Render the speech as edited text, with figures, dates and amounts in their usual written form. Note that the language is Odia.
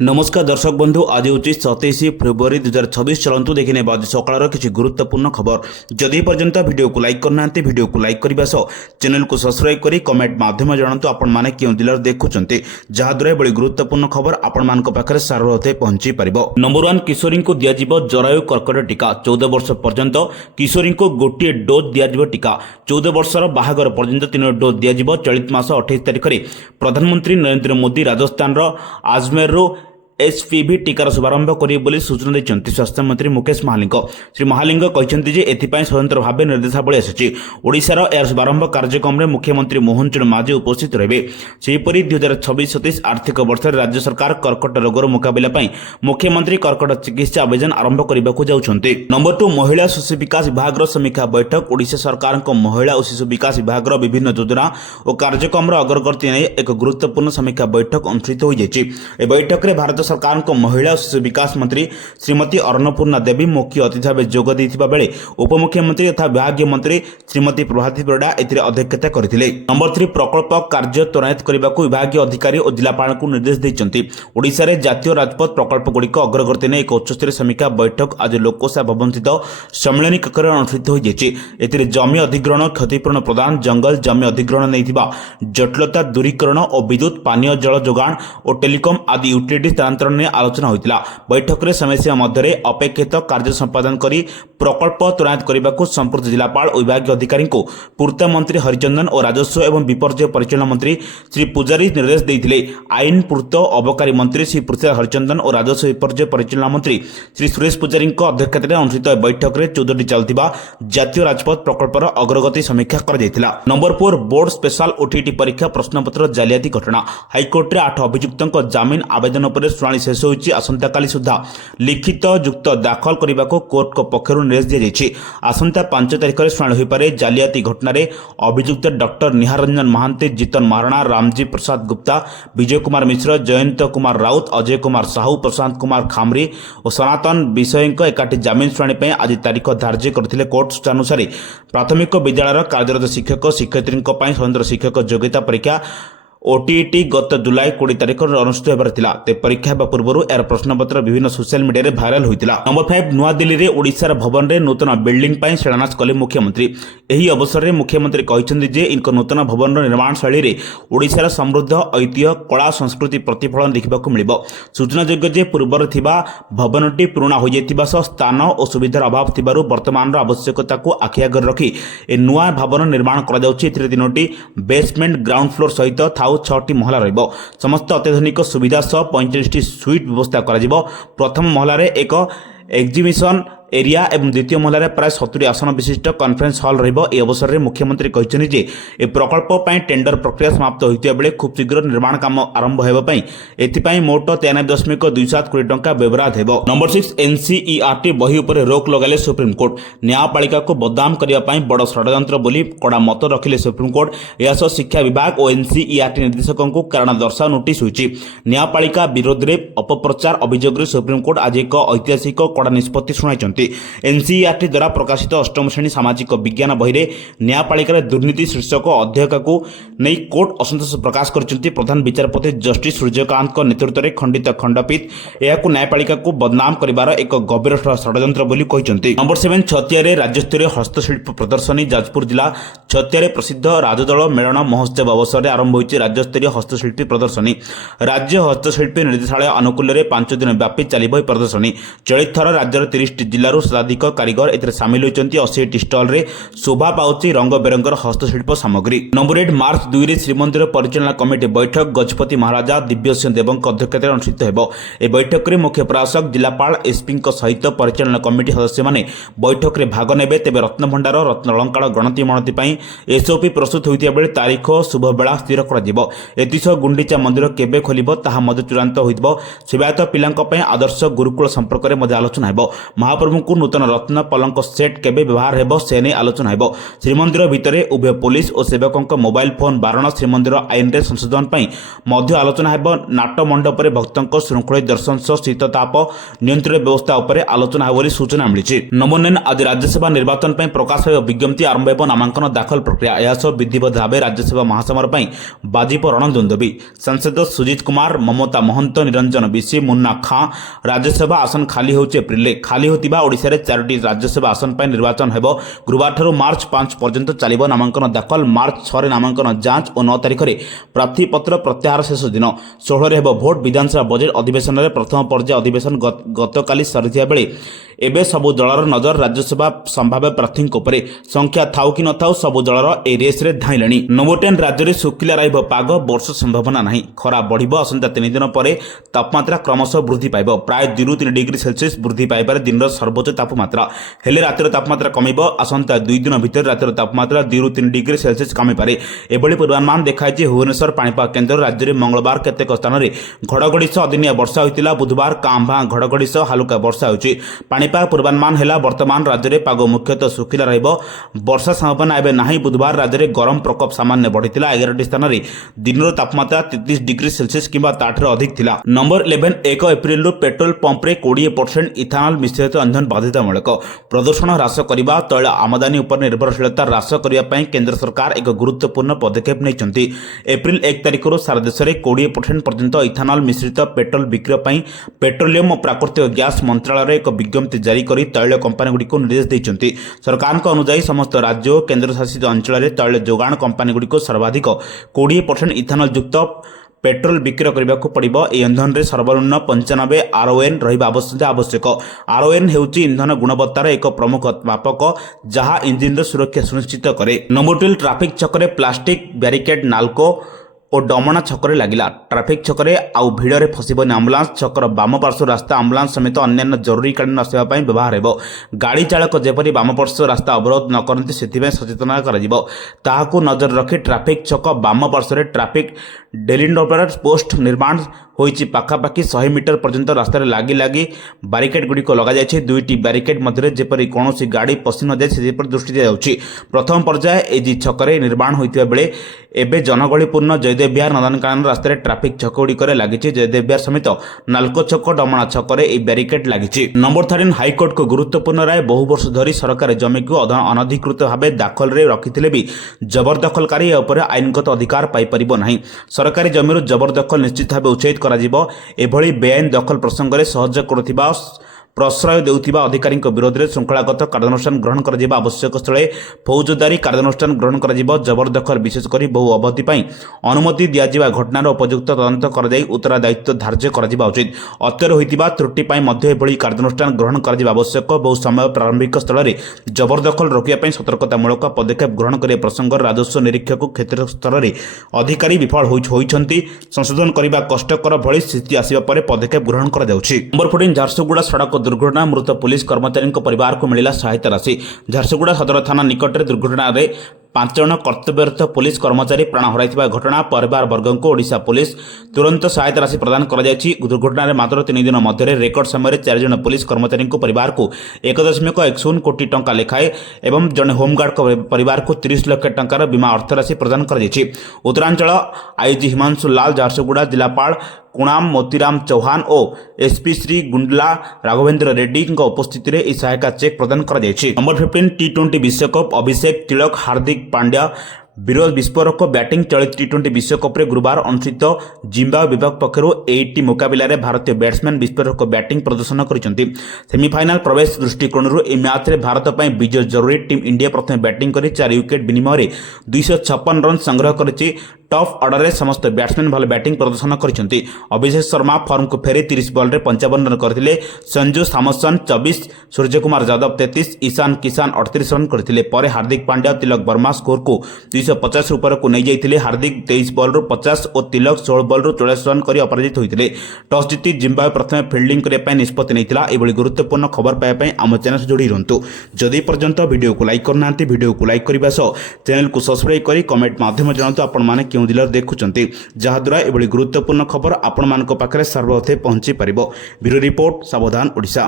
नमस्कार दर्शक बंधु आज हूँ 27 फेब्रुआरी 2026 चलतु देखने आज सकाल किसी गुरुत्वपूर्ण खबर जदि पर्यंत वीडियो को लाइक करना वीडियो को लाइक करने सह चैनल को सब्सक्राइब करी कमेंट माध्यम जानतु आपण मैंने क्यों जिले देखुं जहाद्वारा बड़ी गुरुत्वपूर्ण खबर आपण मान पाखे सारे पहुंची पार। नंबर 1 किशोरी को दिज्व जरायु कर्कट टीका 14 वर्ष पर्यंत किशोरी को गोटे डोज दिज्व टीका 14 वर्षर बाहागर पर्यंत 3 डोज दिज्व चलित मास 28 तारिख में प्रधानमंत्री नरेंद्र मोदी राजस्थान आजमेर एचपीवी टीकार शुभारंभ करेंगे सूचना देते स्वास्थ्य मंत्री मुकेश महालिंग। श्री महालिंग कहते एथिपाई स्वतंत्र भाव निर्देशावली आसी ओडिशार एयर शुभारंभ कार्यक्रम में मुख्यमंत्री मोहन चरण माझी उपस्थित रहे। सेहीपरि 2026-27 आर्थिक वर्ष राज्य सरकार कर्कट रोगर मुकाबला मुख्यमंत्री कर्कट चिकित्सा अभियान आरंभ करने को जाउछन्ते। नंबर 2 महिला शिशु विकास विभाग समीक्षा बैठक ओडिशा सरकार महिला और शिशु विकास विभाग विभिन्न योजना और कार्यक्रम अग्रगति नहीं एक गुरुत्वपूर्ण समीक्षा बैठक अनुष्ठित हो जाएगी। बैठक में भारत सरकार को महिला और शिशु विकास मंत्री श्रीमती अन्नपूर्णा देवी मुख्य अतिथि भाव जोग देथिबा बेले उपमुख्यमंत्री तथा विभागीय मंत्री श्रीमती प्रभाती परिडा एथिरे अध्यक्षता करथिले। नंबर 3 प्रकल्प कार्य त्वरान्वित करने को विभागीय अधिकारी और जिलापाल को निर्देश देइचंती। ओडिशा रे जातीय राजपथ प्रकल्प गुड़िक अग्रगति ने एक उच्चस्तरीय समीक्षा बैठक आज लोकसेवा भवन स्थित सम्मेलन कक्ष अनुष्ठित हो जाएगी। एथिरे जमी अधिग्रहण क्षतिपूरण प्रदान जंगल जमी अधिग्रहण नैथिबा जटिलता दूरीकरण और विद्युत पानीय जल जोगाण और टेलिकम आदि यूटिलिटी स्थानांतरण ने आलोचना होता। बैठक में समय मध्य अपेक्षित कार्य संपादन करी प्रकल्प त्वरान्वित करने को संपूर्ण जिलापाल और विभागीय अधिकारी को पूर्त मंत्री हरिचंदन और राजस्व एवं विपर्यय परिचालन मंत्री श्री पुजारी निर्देश देते। आईन पूर्त अबकारी मंत्री श्री पृथ्वी हरिचंदन और राजस्व विपर्यय परिचालन मंत्री श्री सुरेश पुजारी अध्यक्षता में अनुष्ठित बैठक में 14टी चलता जातीय राजपथ प्रकल्पर अग्रगति समीक्षा कर। नंबर 4 बोर्ड स्पेशल ओटीटी परीक्षा प्रश्नपत्र जालियाती घटना हाइकोर्ट में 8 अभियुक्तों जमीन आवेदन पर शुणाणी शेष होती आसंता काली सुधा लिखित युक्त दाखल करने को कोर्ट को पक्षर निर्देश दी जाएगी। आसंता 5 तारिख में शुणाणी होपे जालियाती घटना अभियुक्त डॉक्टर निहार रंजन महांती जीतन महारणा रामजी प्रसाद गुप्ता विजय कुमार मिश्र जयंत कुमार राउत अजय कुमार साहू प्रशांत कुमार खामरी और सनातन विषय एकाठी जमीन शुणाणी आज तारीख धार्य करते। कोर्ट सूचना अनुसार प्राथमिक विद्यालय कार्यरत शिक्षक शिक्षयित्री स्वतंत्र शिक्षक योग्यता परीक्षा ओटीटी गत जुलाई 20 तारिख अनुष्ठित होता। परीक्षा पूर्व यार प्रश्नपत्र विभिन्न सोशल मीडिया रे भाइराल होता। नंबर 5 नुआ दिल्ली रे ओडिशा भवन में नूतन बिल्डिंग शिलान्यास कले मुख्यमंत्री। यही अवसर में मुख्यमंत्री कहते इनक नूतन भवन निर्माण शैली में ओडिशार समृद्ध ऐतिह्य कला संस्कृति प्रतिफलन देखा मिल। सूचनायोग्य पूर्वर भवनटी पुराणा हो जाता स्थान और सुविधार अभाव थिबारु वर्तमान आवश्यकता को आखि आगे रखी नुआ भवन निर्माण कर 3टी बेसमेंट ग्राउंड फ्लोर सहित 6टी महला रहिबो। समस्त अत्याधुनिक सुविधा सह 45टी सुइट व्यवस्था करा। प्रथम महलार एक एग्जिबिशन एरिया एवं द्वितीय महलार प्राय 70 आसन विशिष्ट कॉन्फ्रेंस हॉल रहिबो। ए अवसर में मुख्यमंत्री कहते ए प्रकल्प टेंडर प्रक्रिया समाप्त होता बेले खूब शीघ्र निर्माण काम आरंभ होगा। मोट 93.27 कोटी टंका व्यवहार हो। नंबर 6 एनसीईआरटी बही उपर रोक लगाले सुप्रीमकोर्ट। न्यायपालिका को बदनाम करने बड़ षड्यंत्र बोली कड़ा मत रखिले सुप्रीमकोर्ट। यह शिक्षा विभाग और एनसीईआरटी निर्देशकों को कारण दर्शाओ नोटिस होती। न्यायपालिका विरोध में अपप्रचार अभियोग सुप्रीमकोर्ट आज एक ऐतिहासिक कड़ा निष्पत्ति शुणाई। एनसीईआरटी द्वारा प्रकाशित अष्टम श्रेणी सामाजिक विज्ञान बही में न्यायपालिका दुर्नीति शीर्षक अध्याय को नहीं कोर्ट असंतोष प्रकाश करते। प्रधान विचारपति जस्टिस सूर्यकांत नेतृत्व में खंडित खंडपीठ यह न्यायपालिका को बदनाम कर एक गभीर षड्यंत्र बोली कहते। नंबर 7 छतिया राज्यस्तरीय हस्तशिल्प प्रदर्शनी जाजपुर जिला छतिया प्रसिद्ध राजदल मेलन महोत्सव अवसर में आरंभ होती राज्यस्तरीय हस्तशिल्पी प्रदर्शनी। राज्य हस्तशिल्पी निर्देशालय अनुकूल में 5 दिन व्यापी चलो प्रदर्शनी। चलित थर राज्यर 30 जिल्लार शताधिक कारीगर एथिरे सामिल होती। 80टी स्टल रे शोभा पाउची रंग बेरंगर हस्तशिल्प सामग्री। नंबर 8 मार्च 2 रे श्रीमंदिर परिचालना कमिटी बैठक गजपति महाराजा दिव्यसिंह देव अध्यक्षता अनुष्ठित हो। ए बैठक में मुख्य प्रशासक जिलापाल एसपी सहित परिचालना कमिटी सदस्य माने बैठक में भाग नेबे। तेबे रत्नभंडार रत्न अलंकार गणति मणति एसओपी प्रस्तुत होता बेले तारीख शुभ बेला स्थिर कर। एतिसह गुंडीचा मंदिर केबे खोलिबो ताहा मध्य चूड़ांत होइबो। सेवायत पिलांक पई आदर्श गुरुकुल संपर्क में आलोचना हो। महाप्रभु ମଣ୍ଡପକୁ ନୂତନ ରତ୍ନ ପଲଙ୍କ ସେଟ୍ କେବେ ବ୍ୟବହାର ହେବ ସେ ନେଇ ଆଲୋଚନା ହେବ। ଶ୍ରୀମନ୍ଦିର ଭିତରେ ଉଭୟ ପୋଲିସ ଓ ସେବକଙ୍କ ମୋବାଇଲ ଫୋନ୍ ବାରଣ ଶ୍ରୀମନ୍ଦିର ଆଇନରେ ସଂଶୋଧନ ପାଇଁ ମଧ୍ୟ ଆଲୋଚନା ହେବ। ନାଟ ମଣ୍ଡପରେ ଭକ୍ତଙ୍କ ଶୃଙ୍ଖଳିତ ଦର୍ଶନ ସହ ଶୀତ ତାପ ନିୟନ୍ତ୍ରଣ ବ୍ୟବସ୍ଥା ଉପରେ ଆଲୋଚନା ହେବ ବୋଲି ସୂଚନା ମିଳିଛି। ନମ୍ବର 9 ଆଜି ରାଜ୍ୟସଭା ନିର୍ବାଚନ ପାଇଁ ପ୍ରକାଶ ପାଇବ ବିଜ୍ଞପ୍ତି, ଆରମ୍ଭ ହେବ ନାମାଙ୍କନ ଦାଖଲ ପ୍ରକ୍ରିୟା। ଏହା ସହ ବିଧିବଦ୍ଧ ଭାବେ ରାଜ୍ୟସଭା ମହାସମର ପାଇଁ ବାଜିବ ରଣଦୁନ୍ଦୁବି। ସାଂସଦ ସୁଜିତ କୁମାର, ମମତା ମହନ୍ତ, ନିରଞ୍ଜନ ବିଶି, ମୁନ୍ନା ଖାଁ ରାଜ୍ୟସଭା ଆସନ ଖାଲି ହେଉଛି ଏପ୍ରିଲରେ। ଖାଲି ହେଉଥିବା ଓଡ଼ିଶାରେ 4ଟି ରାଜ୍ୟସଭା ଆସନ ପାଇଁ ନିର୍ବାଚନ ହେବ। ଗୁରୁବାରଠାରୁ ମାର୍ଚ୍ଚ 5 ପର୍ଯ୍ୟନ୍ତ ଚାଲିବ ନାମାଙ୍କନ ଦାଖଲ। ମାର୍ଚ୍ଚ 6ରେ ନାମାଙ୍କନ ଯାଞ୍ଚ ଓ 9 ତାରିଖରେ ପ୍ରାର୍ଥୀପତ୍ର ପ୍ରତ୍ୟାହାର ଶେଷ ଦିନ। 16ରେ ହେବ ଭୋଟ। ବିଧାନସଭା ବଜେଟ୍ ଅଧିବେଶନରେ ପ୍ରଥମ ପର୍ଯ୍ୟାୟ ଅଧିବେଶନ ଗତକାଲି ସରିଥିବା ବେଳେ ଏବେ ସବୁ ଦଳର ନଜର ରାଜ୍ୟସଭା ସମ୍ଭାବ୍ୟ ପ୍ରାର୍ଥୀଙ୍କ ଉପରେ। ସଂଖ୍ୟା ଥାଉ କି ନଥାଉ ସବୁ ଦଳର ଏହି ରେସ୍ରେ ଧାଇଁଲେଣି। ନମ୍ବର 10 ରାଜ୍ୟରେ ଶୁଖିଲା ରହିବ ପାଗ, ବର୍ଷା ସମ୍ଭାବନା ନାହିଁ। ଖରା ବଢ଼ିବ। ଆସନ୍ତା 3 ଦିନ ପରେ ତାପମାତ୍ରା କ୍ରମଶଃ ବୃଦ୍ଧି ପାଇବ। ପ୍ରାୟ 2ରୁ 3 ଡିଗ୍ରୀ ସେଲସିୟସ୍ ବୃଦ୍ଧି ପାଇପାରେ ଦିନର ସର୍ବୋଚ୍ଚ ତାପମାତ୍ରା। ହେଲେ ରାତିର ତାପମାତ୍ରା କମିବ। ଆସନ୍ତା 2 ଦିନ ଭିତରେ ରାତିର ତାପମାତ୍ରା 2ରୁ 3 ଡିଗ୍ରୀ ସେଲସିୟସ୍ କମିପାରେ। ଏଭଳି ପୂର୍ବାନୁମାନ ଦେଖାଯାଇଛି ଭୁବନେଶ୍ୱର ପାଣିପାଗ କେନ୍ଦ୍ର। ରାଜ୍ୟରେ ମଙ୍ଗଳବାର କେତେକ ସ୍ଥାନରେ ଘଡ଼ଘଡ଼ି ସହ ଅଦିନିଆ ବର୍ଷା ହୋଇଥିଲା। ବୁଧବାର କାଁ ଭାଁ ଘଡ଼ଘଡ଼ି ସହ ହାଲୁକା ବର୍ଷା ହେଉଛି। ପାଣିପାଗ ପୂର୍ବାନୁମାନ ହେଲା ବର୍ତ୍ତମାନ ରାଜ୍ୟରେ ପାଗ ମୁଖ୍ୟତଃ ଶୁଖିଲା ରହିବ। ବର୍ଷା ସମ୍ଭାବନା ଏବେ ନାହିଁ। ବୁଧବାର ରାଜ୍ୟରେ ଗରମ ପ୍ରକୋପ ସାମାନ୍ୟ ବଢ଼ିଥିଲା। 11ଟି ସ୍ଥାନରେ ଦିନର ତାପମାତ୍ରା 33 ଡିଗ୍ରୀ ସେଲସିୟସ୍ କିମ୍ବା ତାଠାରୁ ଅଧିକ ଥିଲା। ନମ୍ବର 11 1 ଏପ୍ରିଲରୁ ପେଟ୍ରୋଲ ପମ୍ପରେ 20% ଇଥାନଲ ମିଶ୍ରିତ ଇନ୍ଧନ ବାଧ୍ୟତାମୂଳକ। ପ୍ରଦୂଷଣ ହ୍ରାସ କରିବା, ତୈଳ ଆମଦାନୀ ଉପରେ ନିର୍ଭରଶୀଳତା ହ୍ରାସ କରିବା ପାଇଁ କେନ୍ଦ୍ର ସରକାର ଏକ ଗୁରୁତ୍ୱପୂର୍ଣ୍ଣ ପଦକ୍ଷେପ ନେଇଛନ୍ତି। ଏପ୍ରିଲ 1 ତାରିଖରୁ ସାରା ଦେଶରେ 20% ପର୍ଯ୍ୟନ୍ତ ଇଥାନଲ ମିଶ୍ରିତ ପେଟ୍ରୋଲ ବିକ୍ରୟ ପାଇଁ ପେଟ୍ରୋଲିୟମ ଓ ପ୍ରାକୃତିକ ଗ୍ୟାସ ମନ୍ତ୍ରଣାଳୟ ଏକ ବିଜ୍ଞପ୍ତି ଜାରି କରି ତୈଳ କମ୍ପାନୀଗୁଡ଼ିକୁ ନିର୍ଦ୍ଦେଶ ଦେଇଛନ୍ତି। ସରକାରଙ୍କ ଅନୁଯାୟୀ ସମସ୍ତ ରାଜ୍ୟ ଓ କେନ୍ଦ୍ରଶାସିତ ଅଞ୍ଚଳରେ ତୈଳ ଯୋଗାଣ କମ୍ପାନୀଗୁଡ଼ିକୁ ସର୍ବାଧିକ 20% ଇଥାନଲ ଯୁକ୍ତ ପେଟ୍ରୋଲ ବିକ୍ରୟ କରିବାକୁ ପଡ଼ିବ। ଏହି ଇନ୍ଧନରେ ସର୍ବନିମ୍ନ 95 RON ରହିବା ଆବଶ୍ୟକ। RON ହେଉଛି ଇନ୍ଧନ ଗୁଣବତ୍ତାର ଏକ ପ୍ରମୁଖ ମାପକ ଯାହା ଇଞ୍ଜିନର ସୁରକ୍ଷା ସୁନିଶ୍ଚିତ କରେ। ନମ୍ବର 12 ଟ୍ରାଫିକ୍ ଛକରେ ପ୍ଲାଷ୍ଟିକ୍ ବ୍ୟାରିକେଡ୍ ନାଲ୍କୋ ଓ ଡମଣା ଛକରେ ଲାଗିଲା। ଟ୍ରାଫିକ୍ ଛକରେ ଆଉ ଭିଡ଼ରେ ଫସିବନି ଆମ୍ବୁଲାନ୍ସ। ଛକର ବାମ ପାର୍ଶ୍ୱ ରାସ୍ତା ଆମ୍ବୁଲାନ୍ସ ସମେତ ଅନ୍ୟାନ୍ୟ ଜରୁରୀକାଳୀନ ସେବା ପାଇଁ ବ୍ୟବହାର ହେବ। ଗାଡ଼ି ଚାଳକ ଯେପରି ବାମ ପାର୍ଶ୍ୱ ରାସ୍ତା ଅବରୋଧ ନ କରନ୍ତି ସେଥିପାଇଁ ସଚେତନତା କରାଯିବ। ତାହାକୁ ନଜର ରଖି ଟ୍ରାଫିକ୍ ଛକ ବାମ ପାର୍ଶ୍ୱରେ ଟ୍ରାଫିକ୍ ଡେଲିମିଟର ପୋଷ୍ଟ ନିର୍ମାଣ ହୋଇଛି। ପାଖାପାଖି 100 ମିଟର ପର୍ଯ୍ୟନ୍ତ ରାସ୍ତାରେ ଲାଗି ଲାଗି ବ୍ୟାରିକେଡ୍ଗୁଡ଼ିକ ଲଗାଯାଇଛି। 2ଟି ବ୍ୟାରିକେଡ୍ ମଧ୍ୟରେ ଯେପରି କୌଣସି ଗାଡ଼ି ପଶି ନଯାଏ ସେଥିପ୍ରତି ଦୃଷ୍ଟି ଦିଆଯାଉଛି। ପ୍ରଥମ ପର୍ଯ୍ୟାୟ ଏହି ଛକରେ ନିର୍ମାଣ ହୋଇଥିବା ବେଳେ ଏବେ ଜନଗହଳିପୂର୍ଣ୍ଣ ଜୟଦେବ ବିହାର ନନ୍ଦନକାନନ ରାସ୍ତାରେ ଟ୍ରାଫିକ୍ ଛକଗୁଡ଼ିକରେ ଲାଗିଛି। ଜୟଦେବ ବିହାର ସମେତ ନାଲ୍କୋ ଛକ, ଡମଣା ଛକରେ ଏହି ବ୍ୟାରିକେଡ୍ ଲାଗିଛି। ନମ୍ବର 13 ହାଇକୋର୍ଟଙ୍କ ଗୁରୁତ୍ୱପୂର୍ଣ୍ଣ ରାୟ। ବହୁ ବର୍ଷ ଧରି ସରକାରୀ ଜମିକୁ ଅନଧିକୃତ ଭାବେ ଦାଖଲରେ ରଖିଥିଲେ ବି ଜବରଦଖଲକାରୀ ଏହା ଉପରେ ଆଇନଗତ ଅଧିକାର ପାଇପାରିବ ନାହିଁ। ସରକାରୀ ଜମିରୁ ଜବରଦଖଲ ନିଶ୍ଚିତ ଭାବେ ଉଚ୍ଛେଦ କରାଯିବ। ଏଭଳି ବେଆଇନ ଦଖଲ ପ୍ରସଙ୍ଗରେ ସହଯୋଗ କରୁଥିବା ପ୍ରଶ୍ରୟ ଦେଉଥିବା ଅଧିକାରୀଙ୍କ ବିରୋଧରେ ଶୃଙ୍ଖଳାଗତ କାର୍ଯ୍ୟାନୁଷ୍ଠାନ ଗ୍ରହଣ କରାଯିବା ଆବଶ୍ୟକ ସ୍ଥଳେ ଫୌଜଦାରୀ କାର୍ଯ୍ୟାନୁଷ୍ଠାନ ଗ୍ରହଣ କରାଯିବ। ଜବରଦଖଲ ବିଶେଷ କରି ବହୁ ଅବଧି ପାଇଁ ଅନୁମତି ଦିଆଯିବା ଘଟଣାର ଉପଯୁକ୍ତ ତଦନ୍ତ କରାଯାଇ ଉତ୍ତରଦାୟିତ୍ୱ ଧାର୍ଯ୍ୟ କରାଯିବା ଉଚିତ। ଅତ୍ୟର ହୋଇଥିବା ତ୍ରୁଟି ପାଇଁ ମଧ୍ୟ ଏଭଳି କାର୍ଯ୍ୟାନୁଷ୍ଠାନ ଗ୍ରହଣ କରାଯିବା ଆବଶ୍ୟକ। ବହୁ ସମୟ ପ୍ରାରମ୍ଭିକ ସ୍ଥଳରେ ଜବରଦଖଲ ରୋକିବା ପାଇଁ ସତର୍କତାମୂଳକ ପଦକ୍ଷେପ ଗ୍ରହଣ କରିବା ପ୍ରସଙ୍ଗରେ ରାଜସ୍ୱ ନିରୀକ୍ଷକ କ୍ଷେତ୍ର ସ୍ତରରେ ଅଧିକାରୀ ବିଫଳ ହୋଇଛନ୍ତି। ସଂଶୋଧନ କରିବା କଷ୍ଟକର ଭଳି ସ୍ଥିତି ଆସିବା ପରେ ପଦକ୍ଷେପ ଗ୍ରହଣ କରାଯାଉଛି। ନମ୍ବର 14 ଝାରସୁଗୁଡ଼ା ସଡ଼କ ଦୁର୍ଘଟଣା, ମୃତ ପୁଲିସ କର୍ମଚାରୀଙ୍କ ପରିବାରକୁ ମିଳିଲା ସହାୟତା ରାଶି। ଝାରସୁଗୁଡ଼ା ସଦର ଥାନା ନିକଟରେ ଦୁର୍ଘଟଣାରେ 5 ଜଣ କର୍ତ୍ତବ୍ୟରତ ପୁଲିସ କର୍ମଚାରୀ ପ୍ରାଣ ହରାଇଥିବା ଘଟଣା ପରିବାର ବର୍ଗଙ୍କୁ ଓଡ଼ିଶା ପୁଲିସ ତୁରନ୍ତ ସହାୟତା ରାଶି ପ୍ରଦାନ କରାଯାଇଛି। ଦୁର୍ଘଟଣାରେ ମାତ୍ର 3 ଦିନ ମଧ୍ୟରେ ରେକର୍ଡ ସମୟରେ 4 ଜଣ ପୁଲିସ କର୍ମଚାରୀଙ୍କ ପରିବାରକୁ 1.10 କୋଟି ଟଙ୍କା ଲେଖାଏଁ ଏବଂ ଜଣେ ହୋମଗାର୍ଡଙ୍କ ପରିବାରକୁ 30 ଲକ୍ଷ ଟଙ୍କାର ବୀମା ଅର୍ଥରାଶି ପ୍ରଦାନ କରାଯାଇଛି। ଉତ୍ତରାଞ୍ଚଳ ଆଇଜି ହିମାଂଶୁ ଲାଲ, ଝାରସୁଗୁଡ଼ା ଜିଲ୍ଲାପାଳ କୁଣାମ ମୋତିରାମ ଚୌହାନ ଓ ଏସ୍ପି ଶ୍ରୀ ଗୁଣ୍ଡଲା ରାଘବେନ୍ଦ୍ର ରେଡ୍ଡୀଙ୍କ ଉପସ୍ଥିତିରେ ଏହି ସହାୟତା ଚେକ୍ ପ୍ରଦାନ କରାଯାଇଛି। ନମ୍ବର 15 T20 ବିଶ୍ୱକପ ଅଭିଷେକ, ତିଳକ, ହାର୍ଦ୍ଦିକ ପାଣ୍ଡ୍ୟା ବିରୋଧ ବିସ୍ଫୋରକ ବ୍ୟାଟିଂ। ଚଳିତ T20 ବିଶ୍ୱକପରେ ଗୁରୁବାର ଅନୁଷ୍ଠିତ ଜିମ୍ବାୱେ ବିପକ୍ଷ ପକ୍ଷରୁ 8ଟି ମୁକାବିଲାରେ ଭାରତୀୟ ବ୍ୟାଟ୍ସମ୍ୟାନ୍ ବିସ୍ଫୋରକ ବ୍ୟାଟିଂ ପ୍ରଦର୍ଶନ କରିଛନ୍ତି। ସେମିଫାଇନାଲ ପ୍ରବେଶ ଦୃଷ୍ଟିକୋଣରୁ ଏହି ମ୍ୟାଚ୍ରେ ଭାରତ ପାଇଁ ବିଜୟ ଜରୁରୀ। ଟିମ୍ ଇଣ୍ଡିଆ ପ୍ରଥମେ ବ୍ୟାଟିଂ କରି 4 ୱିକେଟ୍ ବିନିମୟରେ 256 ରନ୍ ସଂଗ୍ରହ କରିଛି। ଟପ୍ ଅର୍ଡରରେ ସମସ୍ତ ବ୍ୟାଟ୍ସମ୍ୟାନ୍ ଭଲ ବ୍ୟାଟିଂ ପ୍ରଦର୍ଶନ କରିଛନ୍ତି। ଅଭିଷେକ ଶର୍ମା ଫର୍ମକୁ ଫେରି 30 ବଲ୍ରେ 55 ରନ୍ କରିଥିଲେ। ସଞ୍ଜୁ ସାମସନ୍ 24, ସୂର୍ଯ୍ୟକୁମାର ଯାଦବ 33, ଇଶାନ କିଶାନ 38 ରନ୍ କରିଥିଲେ। ପରେ ହାର୍ଦ୍ଦିକ ପାଣ୍ଡ୍ୟା, ତିଲକ ବର୍ମା ସ୍କୋରକୁ 250 ଉପରକୁ ନେଇଯାଇଥିଲେ। ହାର୍ଦ୍ଦିକ 23 ବଲ୍ରୁ 50 ଓ ତିଲକ 16 ବଲ୍ରୁ 44 ରନ୍ କରି ଅପରାଜିତ ହୋଇଥିଲେ। ଟସ୍ ଜିତି ଜିମ୍ବାୱେ ପ୍ରଥମେ ଫିଲ୍ଡିଂ କରିବା ପାଇଁ ନିଷ୍ପତ୍ତି ନେଇଥିଲା। ଏଭଳି ଗୁରୁତ୍ୱପୂର୍ଣ୍ଣ ଖବର ପାଇବା ପାଇଁ ଆମ ଚ୍ୟାନେଲ ଯୋଡ଼ି ରୁହନ୍ତୁ। ଯଦି ପର୍ଯ୍ୟନ୍ତ ଭିଡ଼ିଓକୁ ଲାଇକ୍ କରିନାହାନ୍ତି ଭିଡ଼ିଓକୁ ଲାଇକ୍ କରିବା ସହ ଚ୍ୟାନେଲକୁ ସବସ୍କ୍ରାଇବ୍ କରି କମେଣ୍ଟ ମାଧ୍ୟମରେ ଜଣାନ୍ତୁ ଆପଣମାନେ କେଉଁ ଜିଲ୍ଲାରେ ଦେଖୁଛନ୍ତି, ଯାହାଦ୍ୱାରା ଏଭଳି ଗୁରୁତ୍ୱପୂର୍ଣ୍ଣ ଖବର ଆପଣମାନଙ୍କ ପାଖରେ ସର୍ବପ୍ରଥମେ ପହଞ୍ଚି ପାରିବ। ବ୍ୟୁରୋ ରିପୋର୍ଟ, ସାବଧାନ ଓଡ଼ିଶା।